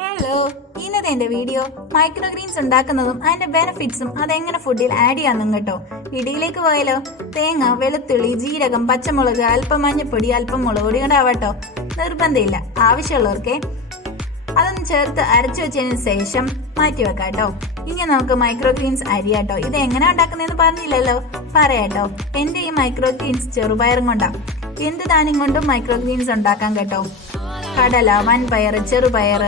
Hello, ഇന്നത്തെ എൻ്റെ video microgreens ഉണ്ടാക്കുന്നതും അതിന്റെ ബെനിഫിറ്റ്സും അതെങ്ങനെ ഫുഡിൽ ആഡ് ചെയ്യാമെന്നും കേട്ടോ. വീഡിയോയിലേക്ക് പോയാലോ. തേങ്ങ, വെളുത്തുള്ളി, ജീരകം, പച്ചമുളക്, അല്പം മഞ്ഞപ്പൊടി, അല്പം മുളക് പൊടി കൊണ്ടാവട്ടോ, നിർബന്ധമില്ല, ആവശ്യമുള്ളവർക്കേ. അതൊന്ന് ചേർത്ത് അരച്ചു വെച്ചതിന് ശേഷം മാറ്റി വെക്കാം കേട്ടോ. ഇനി നമുക്ക് മൈക്രോഗ്രീൻസ് അരിയാട്ടോ. ഇത് എങ്ങനെ ഉണ്ടാക്കുന്നതെന്ന് പറഞ്ഞില്ലല്ലോ, പറയാട്ടോ. എൻ്റെ ഈ മൈക്രോഗ്രീൻസ് ചെറുപയറും കൊണ്ടാ. എന്ത് ധാന്യം കൊണ്ടും മൈക്രോഗ്രീൻസ് ഉണ്ടാക്കാം കേട്ടോ. കടല, വൻപയർ, ചെറുപയർ,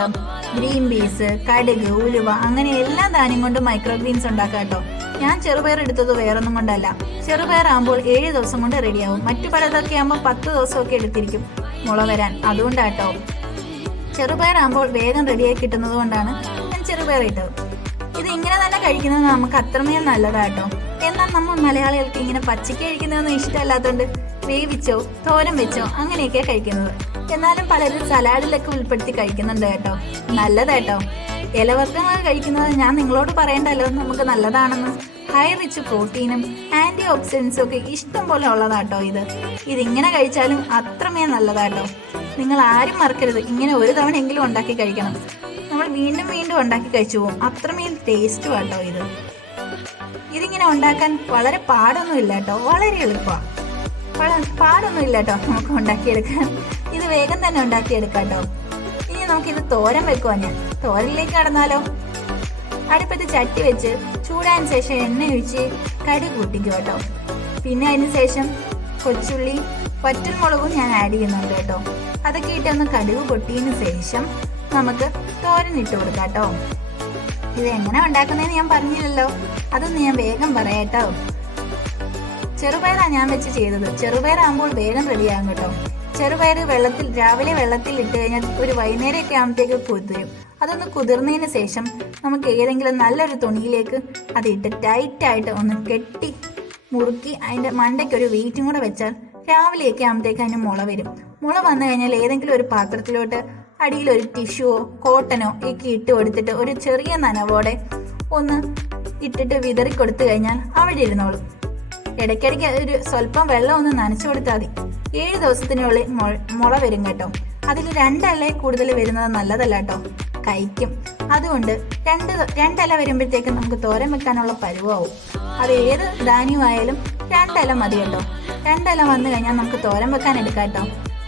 ഗ്രീൻ പീസ്, കടുക്, ഉലുവ, അങ്ങനെ എല്ലാ ധാന്യം കൊണ്ടും മൈക്രോഗ്രീൻസ് ഉണ്ടാക്കാം കേട്ടോ. ഞാൻ ചെറുപയർ എടുത്തത് വേറൊന്നും കൊണ്ടല്ല. ചെറുപയർ ആകുമ്പോൾ 7 ദിവസം കൊണ്ട് റെഡിയാവും. മറ്റു പലതൊക്കെ ആകുമ്പോൾ 10 ദിവസമൊക്കെ എടുത്തിരിക്കും മുള വരാൻ. അതുകൊണ്ടാട്ടോ ചെറുപയർ ആകുമ്പോൾ വേഗം റെഡിയായി കിട്ടുന്നത് കൊണ്ടാണ് ഞാൻ ചെറുപയർ ഇട്ടത്. ഇത് ഇങ്ങനെ തന്നെ കഴിക്കുന്നത് നമുക്ക് അത്രമേൽ നല്ലതാട്ടോ. എന്നാൽ നമ്മൾ മലയാളികൾക്ക് ഇങ്ങനെ പച്ചയ്ക്ക് കഴിക്കുന്നതൊന്നും ഇഷ്ടമല്ലാത്തതുകൊണ്ട് വേവിച്ചോ തോരൻ വെച്ചോ അങ്ങനെയൊക്കെ കഴിക്കുന്നത്. എന്നാലും പലരും സലാഡിലൊക്കെ ഉൾപ്പെടുത്തി കഴിക്കുന്നുണ്ട് കേട്ടോ. നല്ലതാട്ടോ. ഇലവർഗ്ഗങ്ങൾ കഴിക്കുന്നത് ഞാൻ നിങ്ങളോട് പറയണ്ടല്ലോ, നമുക്ക് നല്ലതാണെന്ന്. ഹൈ റിച്ച് പ്രോട്ടീനും ആന്റി ഓക്സിഡൻസും ഒക്കെ ഇഷ്ടം പോലെ ഉള്ളതാട്ടോ ഇതിങ്ങനെ കഴിച്ചാലും അത്രമേ നല്ലതാട്ടോ. നിങ്ങൾ ആരും മറക്കരുത്, ഇങ്ങനെ ഒരു തവണ എങ്കിലും ഉണ്ടാക്കി കഴിക്കണം. നമ്മൾ വീണ്ടും വീണ്ടും ഉണ്ടാക്കി കഴിച്ചു പോകും. അത്രമേൽ ടേസ്റ്റും ആട്ടോ ഇതിങ്ങനെ ഉണ്ടാക്കാൻ വളരെ പാടൊന്നുമില്ല കേട്ടോ, വളരെ എളുപ്പമാണ്. പാടൊന്നുമില്ല കേട്ടോ നമുക്ക് ഉണ്ടാക്കിയെടുക്കാൻ. ഇത് വേഗം തന്നെ ഉണ്ടാക്കിയെടുക്കാം കേട്ടോ. ഇനി നമുക്കിത് തോരൻ വെക്കുവാ. ഞാൻ തോരനിലേക്ക് കടന്നാലോ. അടുപ്പത്ത് ചട്ടി വെച്ച് ചൂടാൻ ശേഷം എണ്ണ ഒഴിച്ച് കടുക് പൊട്ടിക്കും കേട്ടോ. പിന്നെ അതിന് ശേഷം കൊച്ചുള്ളി, വറ്റൽമുളകും ഞാൻ ആഡ് ചെയ്യുന്നുണ്ട് കേട്ടോ. അതൊക്കെ ഇട്ടൊന്ന് കടുക് പൊട്ടിയതിന് ശേഷം നമുക്ക് തോരൻ ഇട്ട് കൊടുക്കാം കേട്ടോ. ഇത് എങ്ങനെ ഉണ്ടാക്കുന്നതെന്ന് ഞാൻ പറഞ്ഞില്ലല്ലോ, അതൊന്ന് ഞാൻ വേഗം പറയാട്ടോ. ചെറുപയറാണ് ഞാൻ വെച്ച് ചെയ്തത്. ചെറുപയറാകുമ്പോൾ വേഗം റെഡിയാകും കേട്ടോ. ചെറുപയർ രാവിലെ വെള്ളത്തിൽ ഇട്ട് കഴിഞ്ഞാൽ ഒരു വൈകുന്നേരമൊക്കെ ആകുമ്പോഴത്തേക്ക് കുതിരും. അതൊന്ന് കുതിർന്നതിന് ശേഷം നമുക്ക് ഏതെങ്കിലും നല്ലൊരു തുണിയിലേക്ക് അതിട്ട് ടൈറ്റായിട്ട് ഒന്ന് കെട്ടി മുറുക്കി അതിൻ്റെ മണ്ടയ്ക്കൊരു വെയിറ്റും കൂടെ വെച്ചാൽ രാവിലെയൊക്കെ ആകുമ്പോഴത്തേക്ക് അതിന് മുള വരും. മുള വന്നു കഴിഞ്ഞാൽ ഏതെങ്കിലും ഒരു പാത്രത്തിലോട്ട് അടിയിൽ ഒരു ടിഷ്യൂവോ കോട്ടനോ ഒക്കെ ഇട്ട് കൊടുത്തിട്ട് ഒരു ചെറിയ നനവോടെ ഒന്ന് ഇട്ടിട്ട് വിതറി കൊടുത്തു കഴിഞ്ഞാൽ അവിടെ ഇരുന്നോളും. ഇടയ്ക്കിടയ്ക്ക് ഒരു സ്വല്പം വെള്ളം ഒന്ന് നനച്ചു കൊടുത്താൽ മതി. 7 ദിവസത്തിനുള്ളിൽ മുള വരും കേട്ടോ. അതിൽ 2 ഇല കൂടുതൽ വരുന്നത് നല്ലതല്ല കേട്ടോ, കഴിക്കും. അതുകൊണ്ട് 2 ഇല വരുമ്പോഴത്തേക്കും നമുക്ക് തോരൻ വെക്കാനുള്ള പരുവാവും. അത് ഏത് ധാന്യമായാലും 2 ഇല മതി കേട്ടോ. 2 ഇല വന്നു കഴിഞ്ഞാൽ നമുക്ക് തോരൻ വെക്കാൻ എടുക്കാം കേട്ടോ.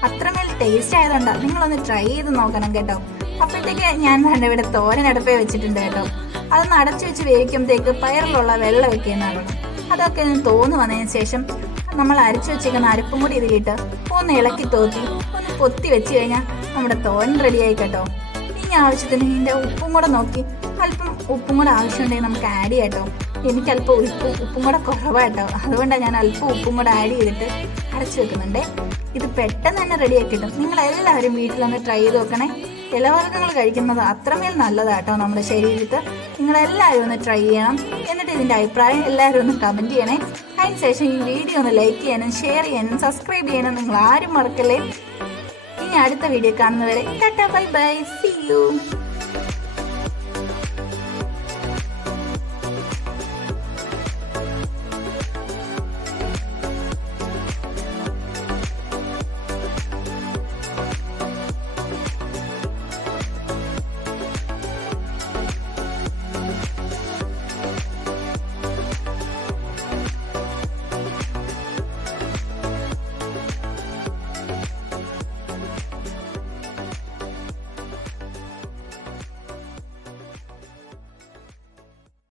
അത്രമേൽ ടേസ്റ്റ് ആയതുകൊണ്ടാണ്. നിങ്ങളൊന്ന് ട്രൈ ചെയ്ത് നോക്കണം കേട്ടോ. അപ്പോഴത്തേക്ക് ഞാൻ ഇവിടെ തോരൻ അടുപ്പേ വെച്ചിട്ടുണ്ട് കേട്ടോ. അതൊന്ന് അടച്ചു വെച്ച് വേവിക്കുമ്പോഴത്തേക്ക് പയറിലുള്ള വെള്ളമൊക്കെ എന്നാകണം. അതൊക്കെ തോന്നു വന്നതിന് ശേഷം നമ്മൾ അരച്ചു വെച്ചിരിക്കുന്ന അരപ്പും കൂടി ഇതിലിട്ട് ഒന്ന് ഇളക്കി തോത്തി ഒന്ന് പൊത്തി വെച്ച് കഴിഞ്ഞാൽ നമ്മുടെ തോരൻ റെഡിയായി കേട്ടോ. ഇനി ആവശ്യത്തിന് ഇതിൻ്റെ ഉപ്പും കൂടെ നോക്കി അല്പം ഉപ്പും കൂടെ ആവശ്യമുണ്ടെങ്കിൽ നമുക്ക് ആഡ് ചെയ്യാം കേട്ടോ. എനിക്കല്പം ഉപ്പും കൂടെ കുറവാട്ടോ, അതുകൊണ്ടാണ് ഞാൻ അല്പം ഉപ്പും കൂടെ ആഡ് ചെയ്തിട്ട് അടച്ചു വെക്കുന്നുണ്ട്. ഇത് പെട്ടെന്ന് തന്നെ റെഡിയാക്കി കിട്ടും. നിങ്ങളെല്ലാവരും വീട്ടിലൊന്ന് ട്രൈ ചെയ്ത് നോക്കണേ. ഇലവർഗ്ഗങ്ങൾ കഴിക്കുന്നത് അത്രമേൽ നല്ലതാട്ടോ നമ്മുടെ ശരീരത്തിൽ. നിങ്ങളെല്ലാവരും ഒന്ന് ട്രൈ ചെയ്യണം. എന്നിട്ട് ഇതിൻ്റെ അഭിപ്രായം എല്ലാവരും ഒന്ന് കമൻറ്റ് ചെയ്യണേ. അതിന് ശേഷം ഈ വീഡിയോ ഒന്ന് ലൈക്ക് ചെയ്യാനും ഷെയർ ചെയ്യാനും സബ്സ്ക്രൈബ് ചെയ്യാനും നിങ്ങൾ ആരും മറക്കല്ലേ. ഇനി അടുത്ത വീഡിയോ കാണുന്നവരെ tata bye bye, see U.